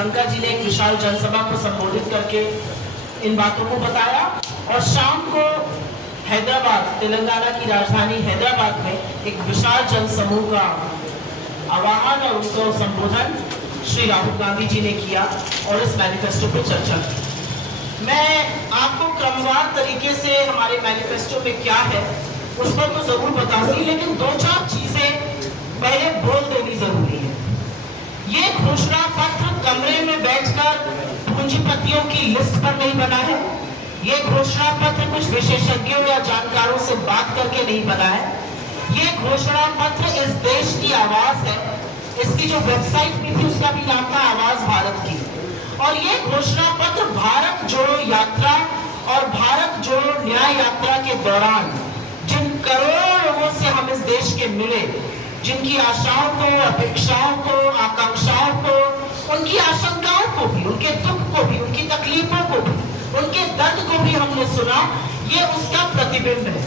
प्रियंका जी ने एक विशाल जनसभा को संबोधित करके इन बातों को बताया और शाम को हैदराबाद, तेलंगाना की राजधानी हैदराबाद में एक विशाल जनसमूह का आह्वान और उसका संबोधन श्री राहुल गांधी जी ने किया और इस मैनिफेस्टो पर चर्चा की। मैं आपको क्रमवार तरीके से हमारे मैनिफेस्टो में क्या है उस पर तो जरूर बताऊंगी, लेकिन दो चार चीजें पहले बोल देनी जरूरी है। ये घोषणा पत्र कमरे में बैठकर पूंजीपतियों की लिस्ट पर नहीं बना है। ये घोषणा पत्र कुछ विशेषज्ञों या जानकारों से बात करके नहीं बना है। ये घोषणा पत्र इस देश की आवाज है। इसकी जो वेबसाइट भी थी उसका भी नाम था आवाज भारत की। और ये घोषणा पत्र भारत जोड़ो यात्रा और भारत जोड़ो न्याय यात्रा के दौरान जिन करोड़ों लोगों से हम इस देश के मिले, जिनकी आशाओं को, अपेक्षाओं को, आकांक्षाओं को, उनकी आशंकाओं को भी, उनके दुख को भी, उनकी तकलीफों को भी, उनके दर्द को भी हमने सुना, ये उसका प्रतिबिंब है।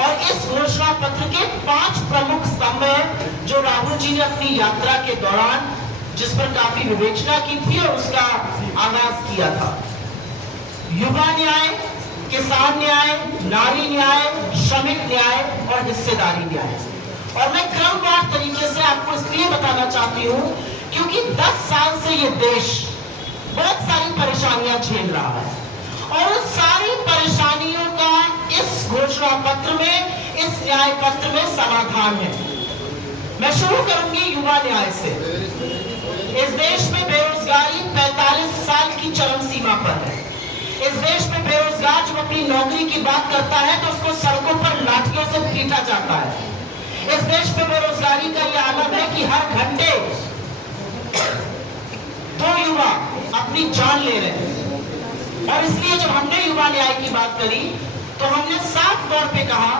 और इस घोषणा पत्र के 5 प्रमुख स्तंभ हैं जो राहुल जी ने अपनी यात्रा के दौरान जिस पर काफी विवेचना की थी और उसका आगाज किया था। युवा न्याय, किसान न्याय, नारी न्याय, श्रमिक न्याय और हिस्सेदारी न्याय। और मैं क्रमवार तरीके से आपको इसलिए बताना चाहती हूँ क्योंकि 10 साल से ये देश बहुत सारी परेशानियां झेल रहा है और उन सारी परेशानियों का इस घोषणा पत्र में, इस न्याय पत्र में समाधान है। मैं शुरू करूंगी युवा न्याय से। इस देश में बेरोजगारी 45 साल की चरम सीमा पर है। इस देश में बेरोजगार जब अपनी नौकरी की बात करता है तो उसको सड़कों पर लाठियों से पीटा जाता है। इस देश में बेरोजगारी का यह आलम है कि हर घंटे 2 युवा अपनी जान ले रहे हैं। और इसलिए जब हमने युवा न्याय की बात करी तो हमने साफ तौर पे कहा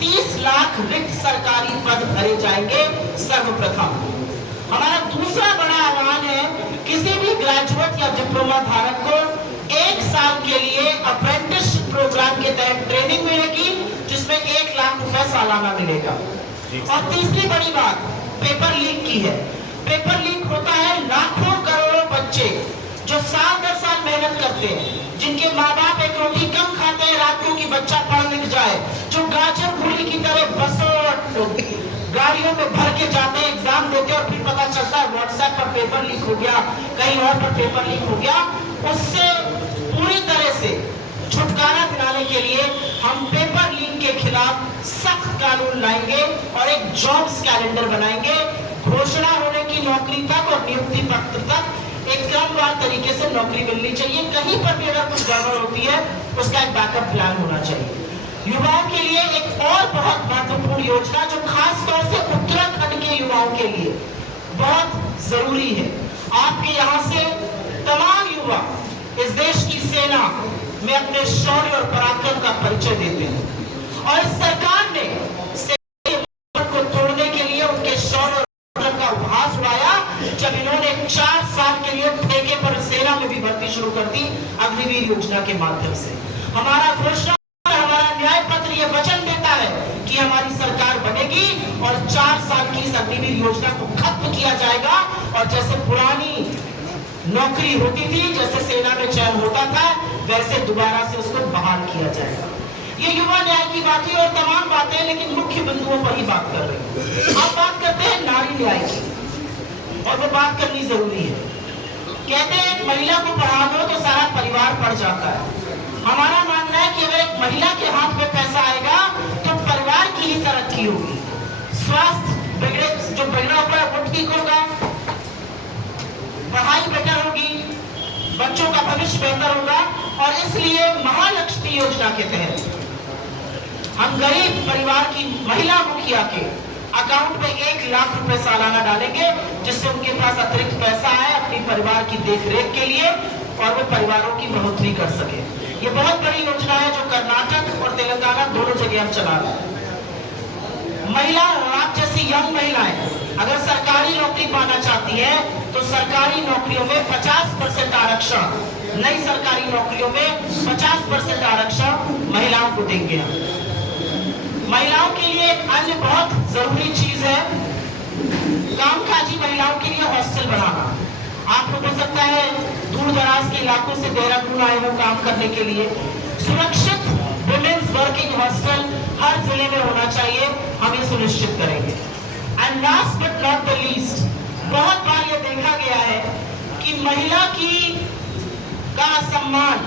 30 लाख रिक्त सरकारी पद भरे जाएंगे सर्वप्रथम। हमारा दूसरा बड़ा आह्वान है किसी भी ग्रेजुएट या डिप्लोमा धारक को 1 साल के लिए अप्रेंटिसशिप प्रोग्राम के तहत ट्रेनिंग मिलेगी जिसमें 1 लाख रुपए सालाना मिलेगा। और तीसरी बड़ी बात पेपर लीक की है। पेपर लीक होता है, लाखों करोड़ों बच्चे जो साल दर साल मेहनत करते हैं, जिनके माँ बाप एक रोटी कम खाते हैं रात को कि बच्चा पढ़ लिख जाए, जो गाजर मूली की तरह बसों और गाड़ियों में भर के जाते हैं, एग्जाम देते हैं और फिर पता चलता है व्हाट्सएप पर पेपर लीक हो गया, कहीं और पर पेपर लीक हो गया। उससे पूरी तरह से छुटकारा दिलाने के लिए हम पेपर लीक के खिलाफ सख्त कानून लाएंगे और एक जॉब्स कैलेंडर बनाएंगे। घोषणा होने की नौकरी तक और नियुक्ति पत्र तक एक क्रमवार तरीके से नौकरी मिलनी चाहिए। कहीं पर भी अगर कुछ गड़बड़ होती है उसका एक बैकअप प्लान होना चाहिए। युवाओं के लिए एक और बहुत महत्वपूर्ण योजना जो खास तौर से उत्तराखंड के युवाओं के लिए बहुत जरूरी है। आपके यहाँ से तमाम युवा इस देश की सेना में अपने शौर्य और पराक्रम का परिचय देते हैं और इस सरकार ने सेना को तोड़ने के लिए उनके शौर्य और पराक्रम का उपहास उड़ाया जब इन्होंने 4 साल के लिए ठेके पर सेना में भी भर्ती शुरू कर दी अग्निवीर योजना के माध्यम से। हमारा घोषणा, हमारा न्याय पत्र ये वचन देता है कि हमारी सरकार बनेगी और 4 साल की इस अग्निवीर योजना को खत्म किया जाएगा और जैसे पुरानी नौकरी होती थी, जैसे सेना में चयन होता था, वैसे दोबारा से उसको बहाल किया जाएगा। ये युवा न्याय की बात है और तमाम बातें, लेकिन मुख्य बिंदुओं पर ही बात कर रहे हैं। अब बात करते हैं नारी न्याय की और वो बात करनी जरूरी है। कहते हैं महिला को पढ़ा दो तो सारा परिवार पढ़ जाता है। हमारा मानना है कि अगर एक महिला के हाथ में पैसा आएगा तो परिवार की ही तरक्की होगी। स्वास्थ्य जो बिगड़ा हुआ है वो ठीक होगा, पढ़ाई बेहतर होगी, बच्चों का भविष्य बेहतर होगा। और इसलिए महालक्ष्मी योजना के तहत हम गरीब परिवार की महिला मुखिया के अकाउंट में 1 लाख रुपए सालाना डालेंगे जिससे उनके पास अतिरिक्त पैसा आए अपने परिवार की देखरेख के लिए और वो परिवारों की बढ़ोतरी कर सके। ये बहुत बड़ी योजना है जो कर्नाटक और तेलंगाना दोनों जगह हम चला रहे हैं। महिला, आप जैसी यंग महिलाएं अगर सरकारी नौकरी पाना चाहती है तो सरकारी नौकरियों में 50% आरक्षण, नई सरकारी नौकरियों में 50% आरक्षण महिलाओं को देंगे। महिलाओं के लिए एक अन्य बहुत जरूरी चीज है कामकाजी महिलाओं के लिए हॉस्टल बनाना। आपको हो सकता दूर दराज के इलाकों से देहरादून आए हो काम करने के लिए। सुरक्षित वुमेन्स वर्किंग हॉस्टल हर जिले में होना चाहिए, हम ये सुनिश्चित करेंगे। And last but not the least, बहुत बार ये देखा गया है कि महिला का सम्मान,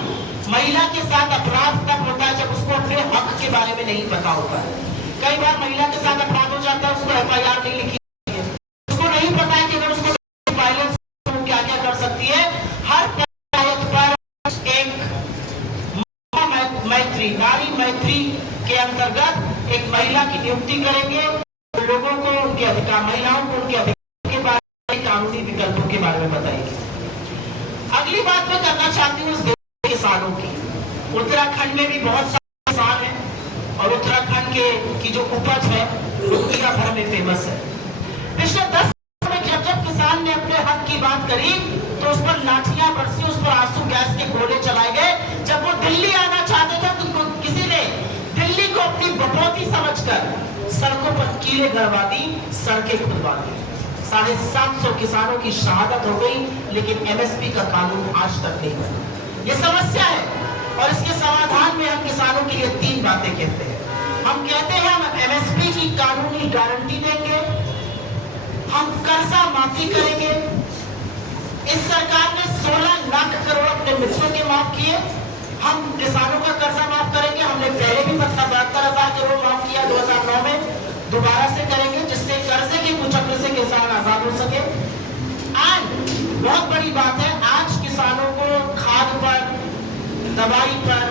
महिला के साथ अपराध तब होता है जब उसको अपने हक के बारे में नहीं पता होता है। कई बार महिला के साथ अपराध हो जाता है, उसको FIR नहीं लिखी है, उसको नहीं पता है कि अगर उसको वायलेंस क्या क्या कर सकती है। हर पंचायत पर एक मैत्री, नारी मैत्री के अंतर्गत एक महिला की नियुक्ति करेंगे। लोगों को उनके अधिकार, महिलाओं को उनके अधिकार के बारे में, कानूनी विकल्पों के बारे में बताएंगे। अगली बात मैं करना चाहती हूँ किसानों की। उत्तराखंड में भी बहुत सारे किसान हैं और उत्तराखंड की जो उपज है दुनिया भर में फेमस है। पिछले 10 साल में जब किसान ने अपने हक की बात करी तो उस पर लाठियां बरसी, उस पर आंसू गैस के गोले चलाए गए। जब वो दिल्ली आना चाहते थे तो किसी ने दिल्ली को अपनी बपौती समझकर सड़कों पर कीले गड़वा दी, सड़कें खुदवा दी। 750 किसानों की शहादत हो गई, लेकिन MSP का कानून आज तक नहीं बना। ये समस्या है और इसके समाधान में हम किसानों के लिए 3 बातें कहते हैं। हम कहते हैं हम MSP की कानूनी गारंटी देंगे, हम कर्जा माफी करेंगे। इस सरकार ने 16 लाख करोड़ अपने मित्रों के माफ किए, हम किसानों का कर्जा माफ करेंगे। हमने पहले भी 72,000 करोड़ माफ किया 2009 में, दोबारा से करेंगे जिससे कर्जे के कुचक्र से किसान आजाद हो सके। बहुत बड़ी बात है, आज किसानों को खाद पर, दवाई पर,